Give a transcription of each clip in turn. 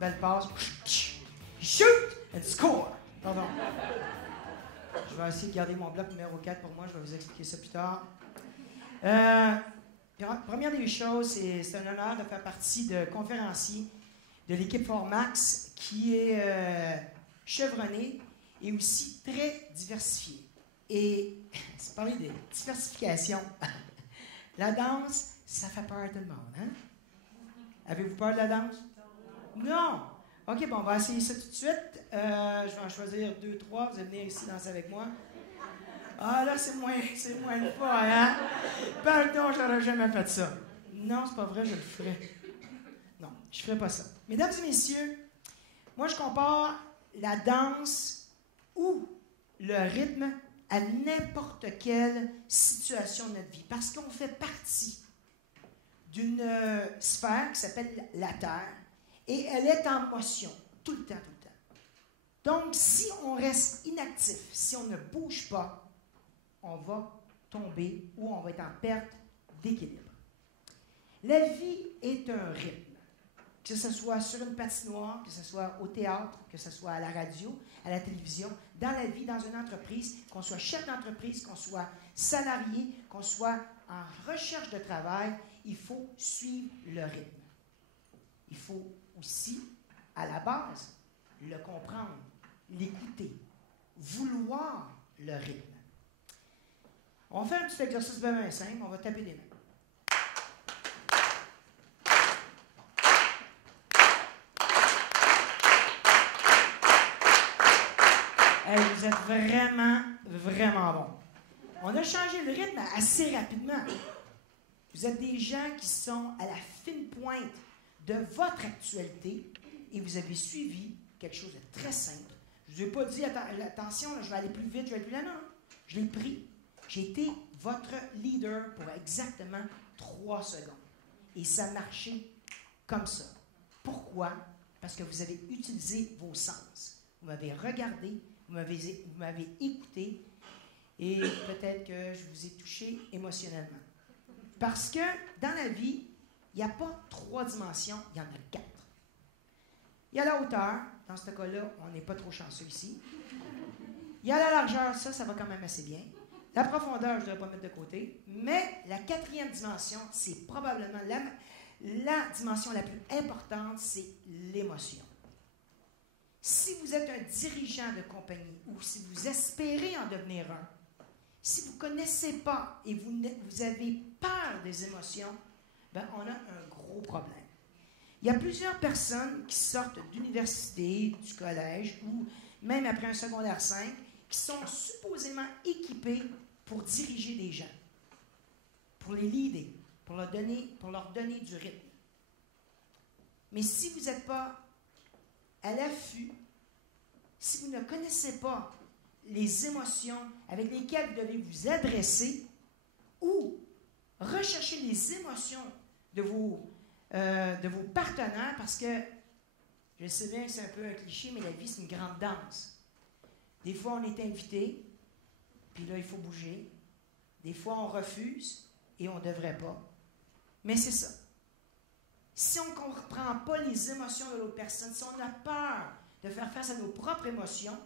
belle passe. Shoot and score. Pardon. Je vais essayer de garder mon bloc numéro 4 pour moi. Je vais vous expliquer ça plus tard. Première des choses, c'est un honneur de faire partie de conférencier de l'équipe Formax qui est chevronnée et aussi très diversifiée. Et c'est parler de diversification. La danse, ça fait peur à tout le monde, hein? Avez-vous peur de la danse? Non! OK, bon, on va essayer ça tout de suite. Je vais en choisir 2, 3. Vous allez venir ici danser avec moi. Ah, là, c'est moins le fun, hein? Pardon, j'aurais jamais fait ça. Non, c'est pas vrai, je le ferais. Non, je ferais pas ça. Mesdames et messieurs, moi, je compare la danse ou le rythme à n'importe quelle situation de notre vie. Parce qu'on fait partie d'une sphère qui s'appelle la Terre et elle est en motion tout le temps, tout le temps. Donc, si on reste inactif, si on ne bouge pas, on va tomber ou on va être en perte d'équilibre. La vie est un rythme. Que ce soit sur une patinoire, que ce soit au théâtre, que ce soit à la radio, à la télévision, dans la vie, dans une entreprise, qu'on soit chef d'entreprise, qu'on soit salarié, qu'on soit en recherche de travail, il faut suivre le rythme. Il faut aussi, à la base, le comprendre, l'écouter, vouloir le rythme. On fait un petit exercice bien simple, on va taper des mains. Hey, vous êtes vraiment, vraiment bon. On a changé le rythme assez rapidement. Vous êtes des gens qui sont à la fine pointe de votre actualité et vous avez suivi quelque chose de très simple. Je ne vous ai pas dit, attention, là, je vais aller plus vite, je vais aller plus là, non. Je l'ai pris. J'ai été votre leader pour exactement 3 secondes. Et ça marchait comme ça. Pourquoi? Parce que vous avez utilisé vos sens. Vous m'avez regardé, vous m'avez écouté et peut-être que je vous ai touché émotionnellement. Parce que dans la vie, il n'y a pas 3 dimensions, il y en a 4. Il y a la hauteur, dans ce cas-là, on n'est pas trop chanceux ici. Il y a la largeur, ça va quand même assez bien. La profondeur, je ne devrais pas mettre de côté. Mais la 4e dimension, c'est probablement la dimension la plus importante, c'est l'émotion. Si vous êtes un dirigeant de compagnie ou si vous espérez en devenir un, si vous ne connaissez pas et vous avez peur des émotions, ben on a un gros problème. Il y a plusieurs personnes qui sortent d'université, du collège ou même après un secondaire 5 qui sont supposément équipés pour diriger des gens, pour les leader, pour leur donner du rythme. Mais si vous n'êtes pas à l'affût, si vous ne connaissez pas les émotions avec lesquelles vous devez vous adresser ou rechercher les émotions de vos partenaires, parce que je sais bien que c'est un peu un cliché, mais la vie, c'est une grande danse. Des fois, on est invité, puis là, il faut bouger. Des fois, on refuse et on ne devrait pas. Mais c'est ça. Si on ne comprend pas les émotions de l'autre personne, si on a peur de faire face à nos propres émotions,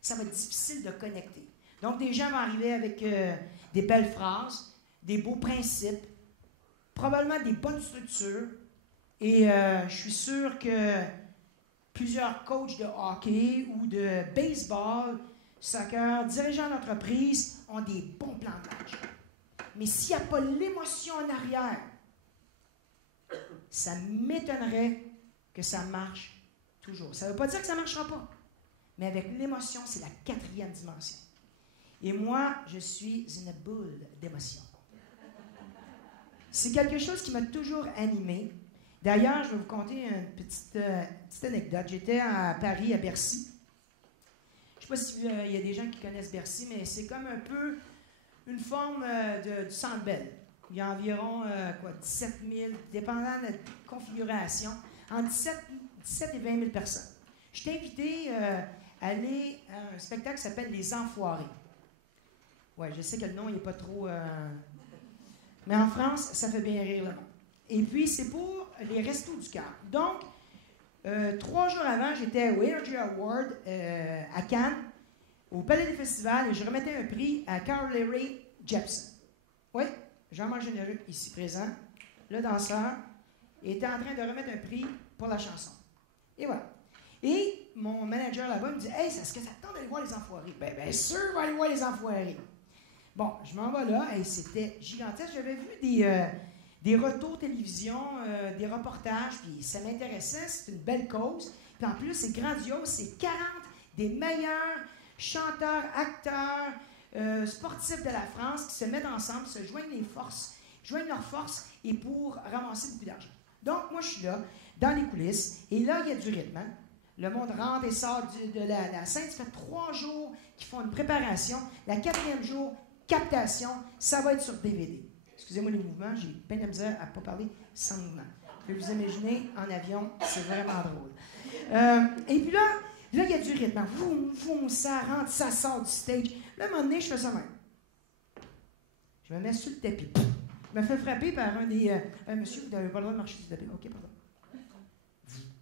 ça va être difficile de connecter. Donc, des gens vont arriver avec des belles phrases, des beaux principes, probablement des bonnes structures. Et je suis sûr que plusieurs coachs de hockey ou de baseball, soccer, dirigeants d'entreprise ont des bons plans de match. Mais s'il n'y a pas l'émotion en arrière, ça m'étonnerait que ça marche toujours. Ça ne veut pas dire que ça ne marchera pas. Mais avec l'émotion, c'est la 4e dimension. Et moi, je suis une boule d'émotion. C'est quelque chose qui m'a toujours animé. D'ailleurs, je vais vous conter une petite anecdote. J'étais à Paris, à Bercy. Je ne sais pas s'il y a des gens qui connaissent Bercy, mais c'est comme un peu une forme du Centre Bell. Il y a environ 17 000, dépendant de la configuration, entre 17 et 20 000 personnes. Je t'ai invité à aller à un spectacle qui s'appelle Les Enfoirés. Oui, je sais que le nom n'est pas trop... Mais en France, ça fait bien rire le monde. Et puis, c'est pour les Restos du Cœur. Donc, 3 jours avant, j'étais au Energy Award à Cannes, au Palais des Festivals, et je remettais un prix à Carly Rae Jepsen. Oui, Jean-Marc Généreux, ici présent, le danseur, était en train de remettre un prix pour la chanson. Et voilà. Et mon manager là-bas me dit « Hey, est-ce que ça te tente d'aller voir les Enfoirés? » Bien sûr, je vais aller voir les Enfoirés. Bon, je m'en vais là, et c'était gigantesque. J'avais vu des retours télévision, des reportages, puis ça m'intéressait, c'est une belle cause. Puis en plus, c'est grandiose, c'est 40 des meilleurs chanteurs, acteurs, sportifs de la France qui se mettent ensemble, se joignent leurs forces et pour ramasser beaucoup d'argent. Donc, moi, je suis là, dans les coulisses, et là, il y a du rythme. Hein? Le monde rentre et sort de la scène. Ça fait 3 jours qu'ils font une préparation. Le 4e jour, captation, ça va être sur DVD. Excusez-moi les mouvements, j'ai peine de misère à ne pas parler sans mouvement. Vous pouvez vous imaginer, en avion, c'est vraiment drôle. Et puis là, il y a du rythme. Voum, voum, ça rentre, ça sort du stage. Là, à un moment donné, je fais ça même. Je me mets sur le tapis. Je me fais frapper par un des... monsieur, vous n'avez pas le droit de marcher sur le tapis. OK, pardon.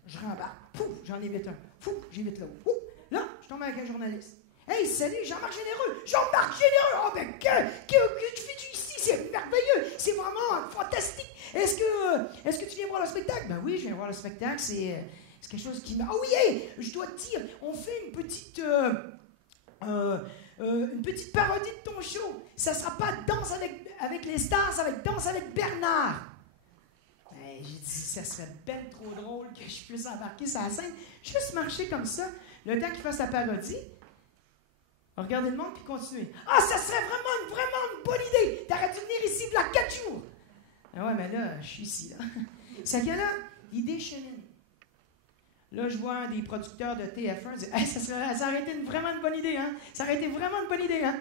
Je rembarque. Pouf, j'en évite un. Pouf, j'évite l'autre. Pouf, là, je tombe avec un journaliste. Hey, salut, Jean-Marc Généreux! Jean-Marc Généreux! Oh, ben, que fais-tu ici? C'est merveilleux! C'est vraiment fantastique! Est-ce que tu viens voir le spectacle? Ben oui, je viens voir le spectacle. C'est quelque chose qui m'a... Ah oui, hey, je dois te dire, on fait une petite parodie de ton show. Ça sera pas Danse avec les stars, ça va être Danse avec Bernard. Ben, j'ai dit, ça serait ben trop drôle que je puisse embarquer sur la scène. Juste marcher comme ça, le temps qu'il fasse la parodie. Regardez le monde puis continuez. Ah, ça serait vraiment une bonne idée. T'aurais dû venir ici il y a 4 jours. Ah ouais, mais là, je suis ici, là. C'est que là, l'idée chemine. Là, je vois un des producteurs de TF1 dire hey, ça aurait été vraiment une bonne idée, hein? Ça aurait été vraiment une bonne idée, hein?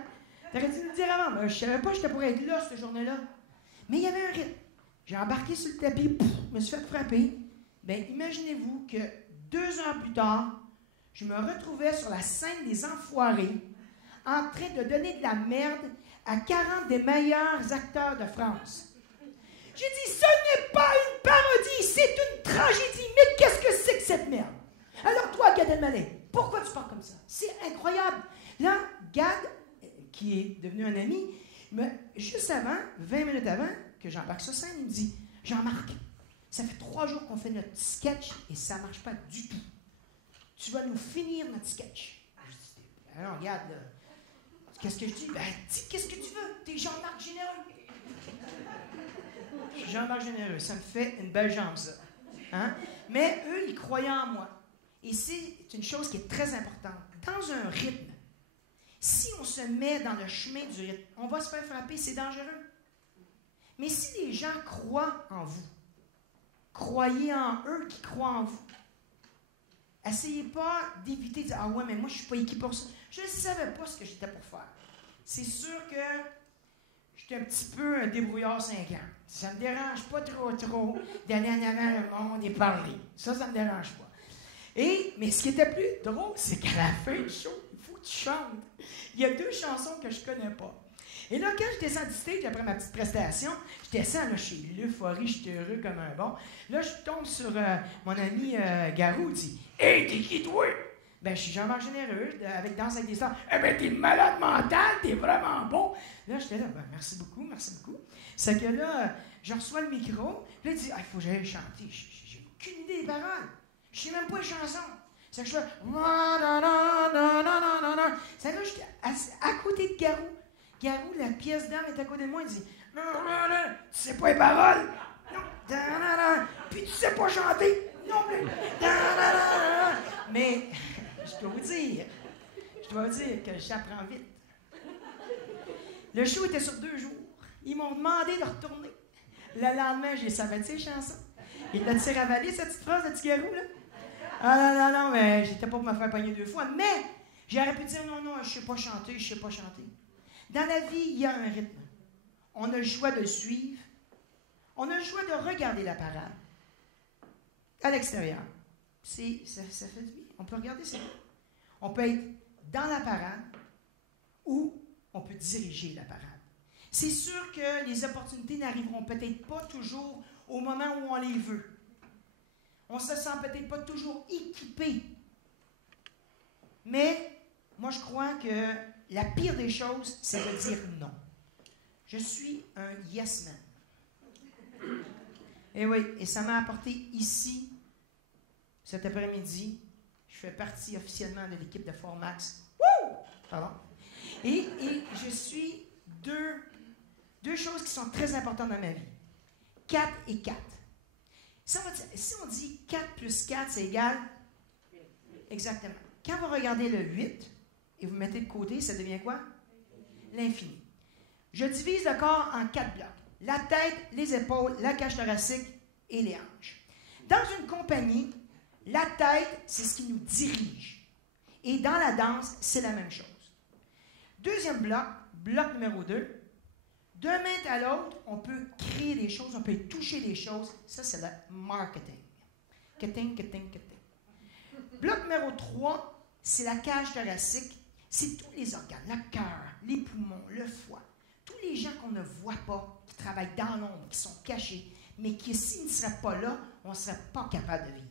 T'aurais dû me dire avant. Ben, je savais pas que j'étais pour être là cette journée-là. Mais il y avait un rythme. J'ai embarqué sur le tapis, pouf, je me suis fait frapper. Bien, imaginez-vous que 2 heures plus tard, je me retrouvais sur la scène des Enfoirés, en train de donner de la merde à 40 des meilleurs acteurs de France. J'ai dit, ce n'est pas une parodie, c'est une tragédie. Mais qu'est-ce que c'est que cette merde? Alors toi, Gad Elmaleh, pourquoi tu parles comme ça? C'est incroyable. Là, Gad, qui est devenu un ami, juste avant, 20 minutes avant que j'embarque sur scène, il me dit, Jean-Marc, ça fait 3 jours qu'on fait notre sketch et ça ne marche pas du tout. Tu vas nous finir notre sketch. Je dis, alors regarde, là. Qu'est-ce que je dis? Ben, dis qu'est-ce que tu veux? T'es Jean-Marc Généreux. Je suis Jean-Marc Généreux. Ça me fait une belle jambe, ça. Hein? Mais eux, ils croyaient en moi. Et c'est une chose qui est très importante. Dans un rythme, si on se met dans le chemin du rythme, on va se faire frapper, c'est dangereux. Mais si les gens croient en vous, croyez en eux qui croient en vous. Essayez pas d'éviter de dire « Ah ouais, mais moi, je ne suis pas équipé pour ça. » Je ne savais pas ce que j'étais pour faire. C'est sûr que j'étais un petit peu un débrouillard 5 ans. Ça ne me dérange pas trop d'aller en avant le monde et parler. Ça ne me dérange pas. Mais ce qui était plus drôle, c'est qu'à la fin du show, il faut que tu chantes. Il y a 2 chansons que je ne connais pas. Et là, quand je descends du stage après ma petite prestation, je descends, là, je suis l'euphorie, je suis heureux comme un bon. Là, je tombe sur mon ami Garou, il dit « Hey, t'es qui, toi? » Ben, je suis Jean-Marc Généreux, avec Danse avec des stars. « Eh ben, t'es malade mental, t'es vraiment bon. » Là, j'étais là, ben, merci beaucoup. C'est que là, je reçois le micro, là, il dit « Ah, il faut que j'aille chanter. » J'ai aucune idée des paroles. Je sais même pas les chansons. C'est que je fais « Ça là, j'étais à côté de Garou. Garou, la pièce d'âme est à côté de moi, il dit « Tu sais pas les paroles? Non. Puis tu sais pas chanter? Non plus. Mais je dois vous dire que j'apprends vite. Le show était sur 2 jours. Ils m'ont demandé de retourner. Le lendemain, j'ai savais ces chansons. Il l'a tiré avalé, cette petite phrase de petit Garou, là. Ah non, mais j'étais pas pour me faire pogner 2 fois. Mais j'aurais pu dire non, je sais pas chanter. Dans la vie, il y a un rythme. On a le choix de le suivre. On a le choix de regarder la parade à l'extérieur. Ça fait du bien. On peut regarder ça. On peut être dans la parade ou on peut diriger la parade. C'est sûr que les opportunités n'arriveront peut-être pas toujours au moment où on les veut. On ne se sent peut-être pas toujours équipé. Mais moi, je crois que la pire des choses, c'est de dire non. Je suis un yes man. Et oui, et ça m'a apporté ici, cet après-midi, je fais partie officiellement de l'équipe de Formax. Wouh! Pardon. Et je suis deux choses qui sont très importantes dans ma vie. 4 et 4. Si on dit 4 plus 4, c'est égal? Exactement. Quand vous regardez le 8 et vous mettez de côté, ça devient quoi? L'infini. Je divise le corps en 4 blocs. La tête, les épaules, la cage thoracique et les hanches. Dans une compagnie, la tête, c'est ce qui nous dirige. Et dans la danse, c'est la même chose. Deuxième bloc, bloc numéro 2. D'un main à l'autre, on peut créer des choses, on peut toucher des choses. Ça, c'est le marketing. Marketing. Bloc numéro 3, c'est la cage thoracique. C'est tous les organes, le cœur, les poumons, le foie. Tous les gens qu'on ne voit pas, qui travaillent dans l'ombre, qui sont cachés, mais qui, s'ils ne seraient pas là, on ne serait pas capable de vivre.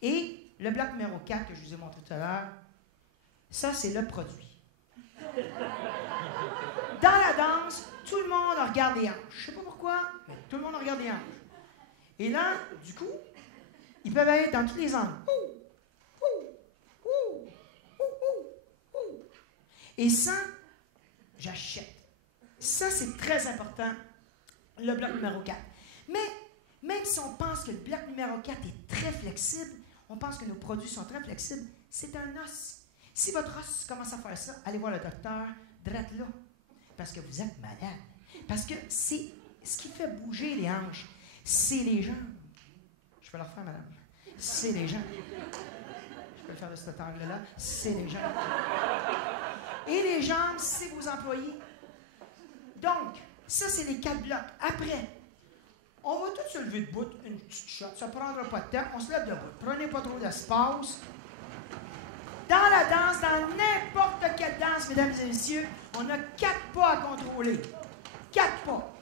Et le bloc numéro 4, que je vous ai montré tout à l'heure, ça, c'est le produit. Dans la danse, tout le monde regarde les hanches. Je ne sais pas pourquoi, mais tout le monde regarde les hanches. Et là, du coup, ils peuvent être dans tous les angles. Et ça, j'achète. Ça, c'est très important, le bloc numéro 4. Mais, même si on pense que le bloc numéro 4 est très flexible, on pense que nos produits sont très flexibles, c'est un os. Si votre os commence à faire ça, allez voir le docteur, drette là. Parce que vous êtes malade. Parce que c'est ce qui fait bouger les hanches, c'est les jambes. Je peux le refaire, madame. C'est les jambes. Je peux le faire de cet angle-là. C'est les jambes. Et les jambes, c'est vos employés. Donc, ça, c'est les 4 blocs. Après, on va tous se lever debout, une petite shot. Ça ne prendra pas de temps. On se lève debout. Prenez pas trop d'espace. Dans la danse, dans n'importe quelle danse, mesdames et messieurs, on a 4 pas à contrôler. 4 pas.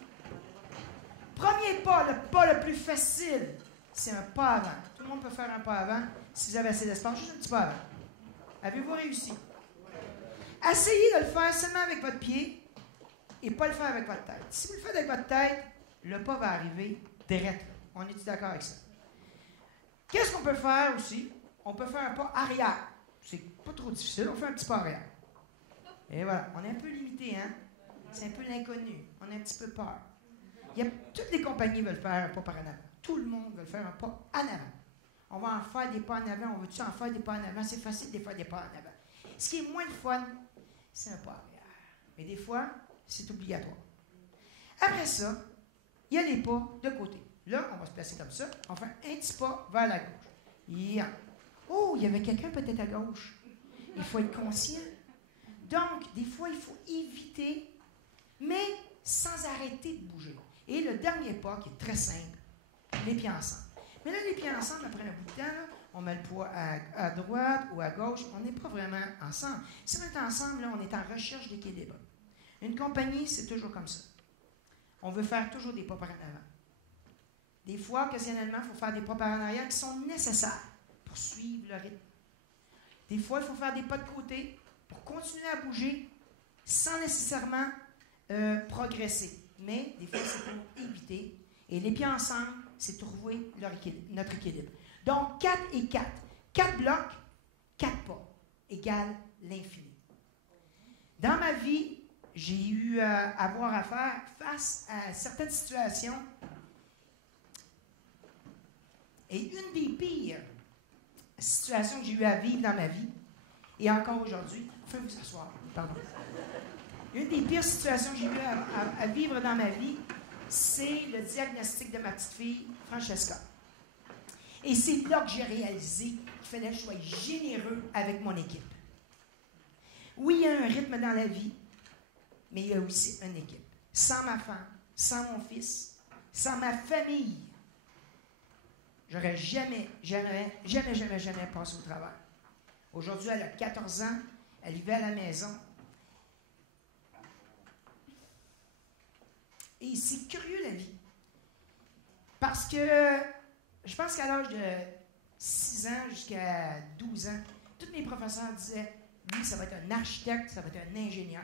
Premier pas, le pas le plus facile, c'est un pas avant. Tout le monde peut faire un pas avant si vous avez assez d'espace. Juste un petit pas avant. Avez-vous réussi? Essayez de le faire seulement avec votre pied et pas le faire avec votre tête. Si vous le faites avec votre tête, le pas va arriver direct. On est-tu d'accord avec ça? Qu'est-ce qu'on peut faire aussi? On peut faire un pas arrière. C'est pas trop difficile, on fait un petit pas arrière. Et voilà, on est un peu limité, hein? C'est un peu l'inconnu. On a un petit peu peur. Toutes les compagnies veulent faire un pas par en avant. Tout le monde veut faire un pas en avant. On va en faire des pas en avant. On veut-tu en faire des pas en avant? C'est facile de faire des pas en avant. Ce qui est moins le fun, c'est un pas arrière. Mais des fois, c'est obligatoire. Après ça, il y a les pas de côté. Là, on va se placer comme ça. On fait un petit pas vers la gauche. Yeah. Oh, il y avait quelqu'un peut-être à gauche. Il faut être conscient. Donc, des fois, il faut éviter, mais sans arrêter de bouger. Et le dernier pas, qui est très simple, les pieds ensemble. Mais là, les pieds ensemble, après un bout de temps, là, on met le poids à droite ou à gauche. On n'est pas vraiment ensemble. Si on est ensemble, là, on est en recherche d'équilibre. Une compagnie, c'est toujours comme ça. On veut faire toujours des pas par en avant. Des fois, occasionnellement, il faut faire des pas par en arrière qui sont nécessaires pour suivre le rythme. Des fois, il faut faire des pas de côté pour continuer à bouger sans nécessairement progresser. Mais des fois, c'est pour éviter. Et les pieds ensemble, c'est trouver notre équilibre. Donc, 4 et 4. 4 blocs, 4 pas, égale l'infini. Dans ma vie, j'ai eu à avoir à faire face à certaines situations. Et une des pires situations que j'ai eu à vivre dans ma vie, et encore aujourd'hui, faites vous asseoir, pardon. Une des pires situations que j'ai eu à vivre dans ma vie, c'est le diagnostic de ma petite fille, Francesca. Et c'est là que j'ai réalisé qu'il fallait que je sois généreux avec mon équipe. Oui, il y a un rythme dans la vie, mais il y a aussi une équipe. Sans ma femme, sans mon fils, sans ma famille, j'aurais jamais passé au travail. Aujourd'hui, elle a 14 ans, elle vivait à la maison. Et c'est curieux, la vie. Parce que Je pense qu'à l'âge de 6 ans jusqu'à 12 ans, tous mes professeurs disaient, lui, ça va être un architecte, ça va être un ingénieur.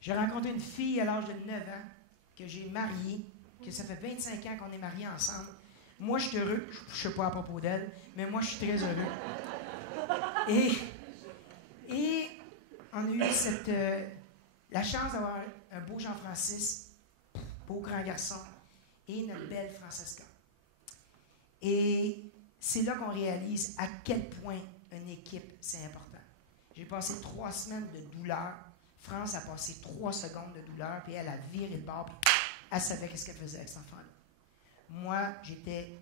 J'ai rencontré une fille à l'âge de 9 ans que j'ai mariée, que ça fait 25 ans qu'on est mariés ensemble. Moi, je suis heureux. Je ne sais pas à propos d'elle, mais moi, je suis très heureux. Et on a eu la chance d'avoir un beau Jean-Francis, beau grand garçon, et notre belle Francesca. Et c'est là qu'on réalise à quel point une équipe, c'est important. J'ai passé 3 semaines de douleur. France a passé 3 secondes de douleur, puis elle a viré le bord, puis elle savait qu'est-ce qu'elle faisait avec cet enfant-là. Moi, j'étais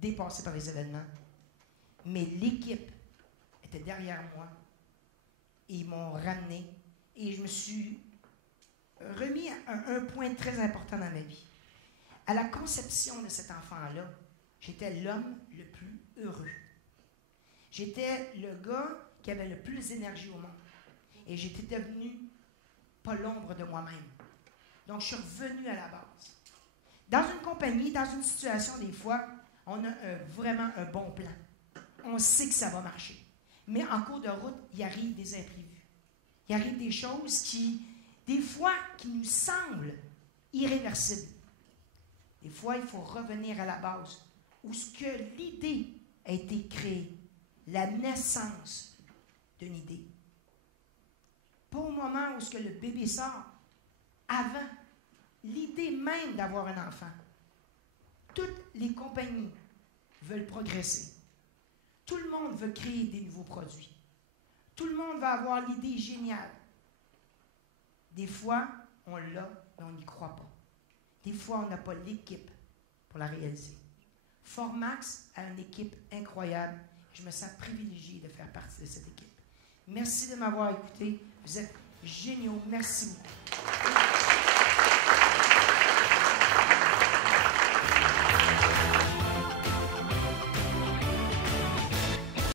dépassé par les événements, mais l'équipe était derrière moi, et ils m'ont ramené, et je me suis remis à un point très important dans ma vie. À la conception de cet enfant-là, j'étais l'homme le plus heureux. J'étais le gars qui avait le plus d'énergie au monde. Et j'étais devenu pas l'ombre de moi-même. Donc, je suis revenu à la base. Dans une compagnie, dans une situation, des fois, on a vraiment un bon plan. On sait que ça va marcher. Mais en cours de route, il arrive des imprévus. Il arrive des choses qui, des fois, qui nous semblent irréversibles. Des fois, il faut revenir à la base, où ce que l'idée a été créée, la naissance d'une idée. Pas au moment où ce que le bébé sort, avant l'idée même d'avoir un enfant. Toutes les compagnies veulent progresser. Tout le monde veut créer des nouveaux produits. Tout le monde va avoir l'idée géniale. Des fois, on l'a, mais on n'y croit pas. Des fois, on n'a pas l'équipe pour la réaliser. Formax a une équipe incroyable. Je me sens privilégié de faire partie de cette équipe. Merci de m'avoir écouté. Vous êtes géniaux. Merci beaucoup.